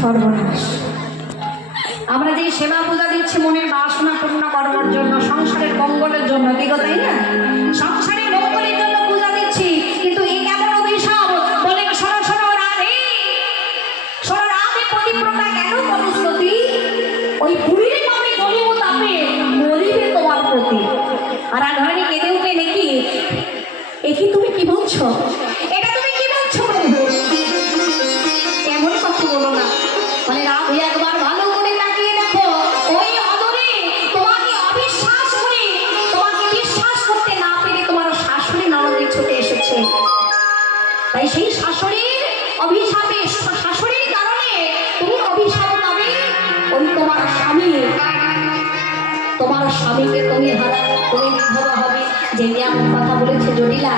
সর্বনাশ। আমরা যে সেবা পূজা দিচ্ছি মনের বাসনা পূর্ণ করবার জন্য, সংসারের মঙ্গলের জন্য, দিগো তাই না? সংসারের মঙ্গলের জন্য পূজা দিচ্ছি, কিন্তু এই কেমন অভিশাপ বলে শোনো শোনো রাধে, শোনো রাধে পতিব্রতা কেন বনস্পতি, ওই বুড়ির পাবে গলিব তাপে মরিবে তোমার প্রতি। আর আধারে কেঁদে উঠে নাকি, এ কি তুমি কি বলছো, এটা তুমি কি বলছো প্রভু? এমন কথা বলো না। মানে রাধে একবার ভালো করে তাকিয়ে দেখো, ওই অদরে তোমাকে অবিশ্বাস করে, তোমাকে বিশ্বাস করতে না পেরে তোমার শাশুড়ি ননদে ছুটে এসেছে। তাই সেই শাশুড়ির অভিশাপে, শাশুড়ির কারণে তুমি অভিশাপ পাবে। ওই তোমার স্বামী, তোমার স্বামীকে তুমি হারা, তুমি বিধবা হবে। যে এমন কথা বলেছে জটিলা,